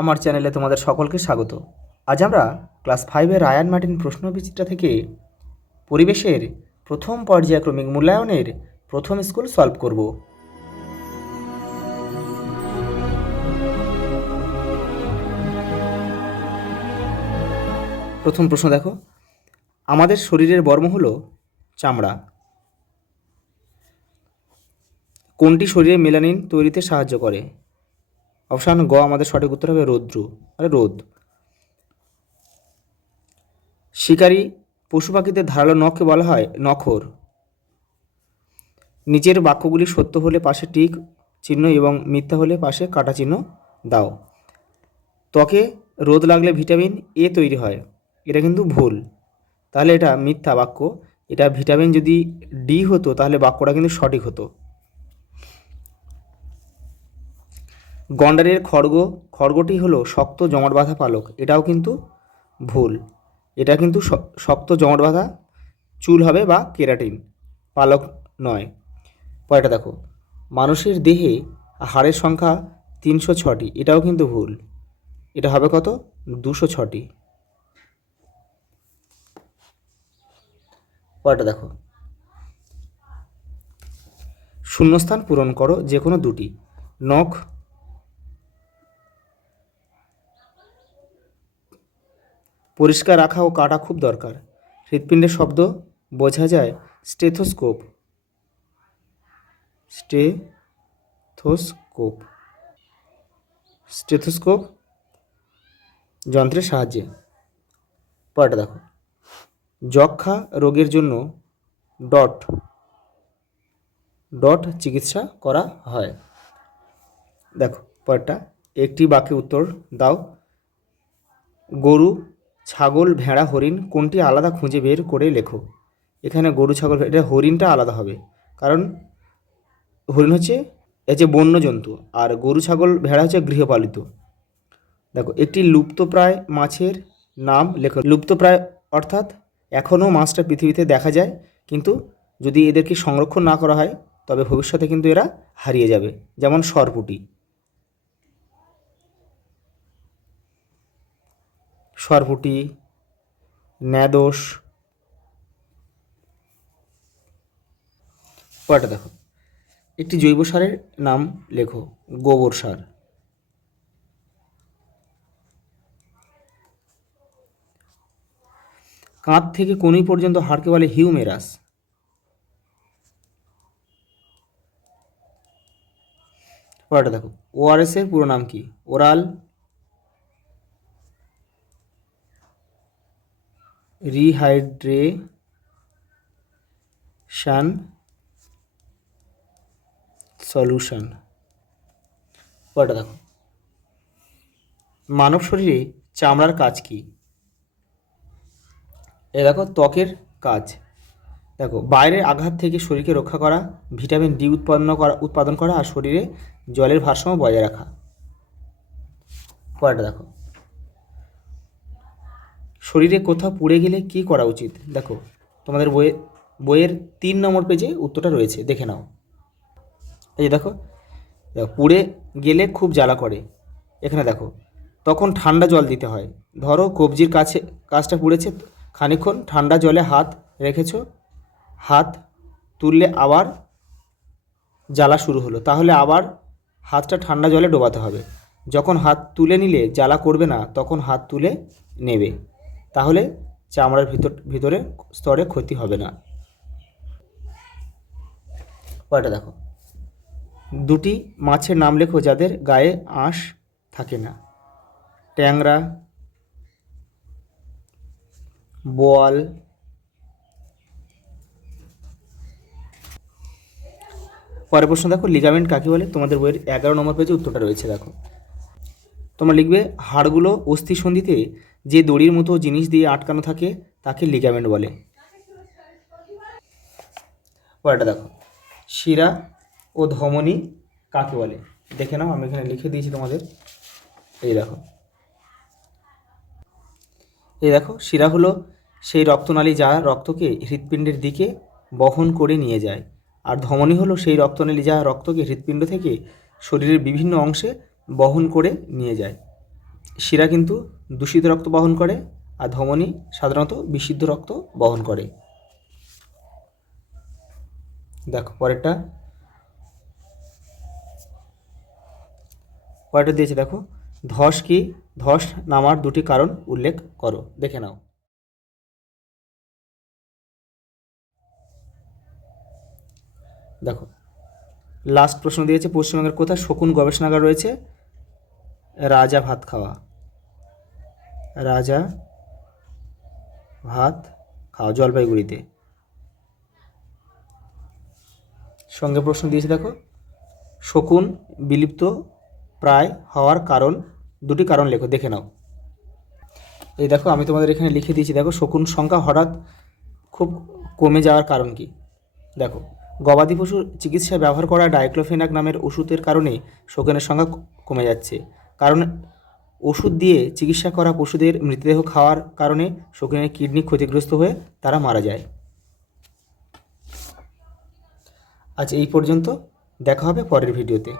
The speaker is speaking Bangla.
আমার চ্যানেলে তোমাদের সকলকে স্বাগত। আজ আমরা ক্লাস 5-এর রায়ান মার্টিন প্রশ্নবিচিত্রা থেকে পরিবেশের প্রথম পর্যায়ক্রমিক মূল্যায়নের প্রথম স্কুল সলভ করব। প্রথম প্রশ্ন দেখো, আমাদের শরীরের বর্ম হলো চামড়া। কোনটি শরীরে মেলানিন তৈরিতে সাহায্য করে? অপশান গ আমাদের সঠিক উত্তর হবে রোদ। শিকারী পশু পাখিদের ধারালো নখকে বলা হয় নখর। নিচের বাক্যগুলি সত্য হলে পাশে টিক চিহ্ন এবং মিথ্যা হলে পাশে কাটা চিহ্ন দাও। ত্বকে রোদ লাগলে ভিটামিন এ তৈরি হয়, এটা কিন্তু ভুল, তাহলে এটা মিথ্যা বাক্য। এটা ভিটামিন যদি ডি হতো তাহলে বাক্যটা কিন্তু সঠিক হতো। গন্ডারের খড়গটি হলো শক্ত জমাট বাঁধা পালক, এটাও কিন্তু ভুল। এটা কিন্তু শক্ত জমাট বাঁধা চুল হবে বা কেরাটিন, পালক নয়। পরেরটা দেখো, মানুষের দেহে হাড়ের সংখ্যা 306টি, এটাও কিন্তু ভুল। এটা হবে কত? 206টি। পরেরটা দেখো, শূন্যস্থান পূরণ করো যে কোনো দুটি। নখ পরিষ্কার রাখা ও কাটা খুব দরকার। হৃৎপিণ্ডের শব্দ বোঝা যায় স্টেথোস্কোপ যন্ত্রের সাহায্যে। পরেরটা দেখো, যক্ষা রোগের জন্য ডট চিকিৎসা করা হয়। দেখো পরেরটা, একটি বাক্যে উত্তর দাও। গরু, ছাগল, ভেড়া, হরিণ কোনটি আলাদা খুঁজে বের করে লেখো। এখানে গরু, ছাগল, এটা হরিণটা আলাদা হবে, কারণ হরিণ হচ্ছে বন্য জন্তু, আর গরু, ছাগল, ভেড়া হচ্ছে গৃহপালিত। দেখো, একটি লুপ্তপ্রায় মাছের নাম লেখো। লুপ্তপ্রায় অর্থাৎ এখনও মাছটা পৃথিবীতে দেখা যায়, কিন্তু যদি এদেরকে সংরক্ষণ না করা হয় তবে ভবিষ্যতে কিন্তু এরা হারিয়ে যাবে, যেমন সরপুঁটি, ন্যাদোষ। পরেরটা দেখো, একটি জৈব সারের নাম লেখো। গোবর সার। কাঁধ থেকে কনুই পর্যন্ত হাড়কে বলে হিউমেরাস। পরেরটা দেখো, ওআরএস এর পুরো নাম কি? Oral rehydration solution. পরেরটা দেখো, মানব শরীরে চামড়ার কাজ কি? দেখো, ত্বকের কাজ। দেখো, বাইরের আঘাত থেকে শরীরকে রক্ষা করা, ভিটামিন ডি উৎপাদন করা আর শরীরে জলের ভারসাম্য বজায় রাখা। পরেরটা দেখো, শরীরে কোথাও পুড়ে গেলে কি করা উচিত? দেখো, তোমাদের বইয়ের 3 নম্বর পেজে উত্তরটা রয়েছে, দেখে নাও। এই দেখো, পুড়ে গেলে খুব জ্বালা করে, এখানে দেখো তখন ঠান্ডা জল দিতে হয়। ধরো কবজির কাছটা পুড়েছে, খানিকক্ষণ ঠান্ডা জলে হাত রেখেছো, হাত তুললে আবার জ্বালা শুরু হলো, তাহলে আবার হাতটা ঠান্ডা জলে ডোবাতে হবে। যখন হাত তুলে নিলে জ্বালা করবে না, তখন হাত তুলে নেবে, তাহলে চামড়ার ভিতরে স্তরে ক্ষতি হবে না। পরেরটা দেখো, দুটি মাছের নাম লেখো যাদের গায়ে আঁশ থাকে না। ট্যাংরা, বোয়াল। পরের প্রশ্ন দেখো, লিগামেন্ট কাকে বলে? তোমাদের বইয়ের 11 নম্বর পেজে উত্তরটা রয়েছে। দেখো, তোমরা লিখবে হাড়গুলো অস্থিসন্ধিতে যে দড়ির মতো জিনিস দিয়ে আটকানো থাকে তাকে লিগামেন্ট বলে। পরেরটা দেখো, শিরা ও ধমনী কাকে বলে? দেখে নাও, আমি এখানে লিখে দিয়েছি তোমাদের। এই দেখো, শিরা হলো সেই রক্তনালী যা রক্তকে হৃৎপিণ্ডের দিকে বহন করে নিয়ে যায়, আর ধমনী হলো সেই রক্তনালী যা রক্তকে হৃৎপিণ্ড থেকে শরীরের বিভিন্ন অংশে বহন করে নিয়ে যায়। শিরা কিন্তু দূষিত রক্ত বহন করে, আর ধমনী সাধারণত বিশুদ্ধ রক্ত বহন করে। দেখো পরেরটা দিয়েছে, দেখো ধস কি? ধস নামার দুটি কারণ উল্লেখ করো, দেখে নাও। দেখো লাস্ট প্রশ্ন দিয়েছে, পশ্চিমবঙ্গের কোথায় শকুন গবেষণাগার রয়েছে? রাজা ভাত খাওয়া, রাজা ভাত খাওয়া জলপাইগুড়িতে। সঙ্গে প্রশ্ন দিয়েছে, দেখো শকুন বিলুপ্ত প্রায় হওয়ার কারণ, দুটি কারণ লেখো, দেখে নাও। এই দেখো আমি তোমাদের এখানে লিখে দিয়েছি, দেখো শকুন সংখ্যা হঠাৎ খুব কমে যাওয়ার কারণ কি? দেখো গবাদি পশুর চিকিৎসায় ব্যবহার করা ডাইক্লোফেনাক নামের ওষুধের কারণে শকুনের সংখ্যা কমে যাচ্ছে। কারণ ওষুধ দিয়ে চিকিৎসা করা পশুদের মৃতদেহ খাওয়ার কারণে শকুনের কিডনি ক্ষতিগ্রস্ত হয়ে তারা মারা যায়। আজ এই পর্যন্ত, দেখা হবে পরের ভিডিওতে।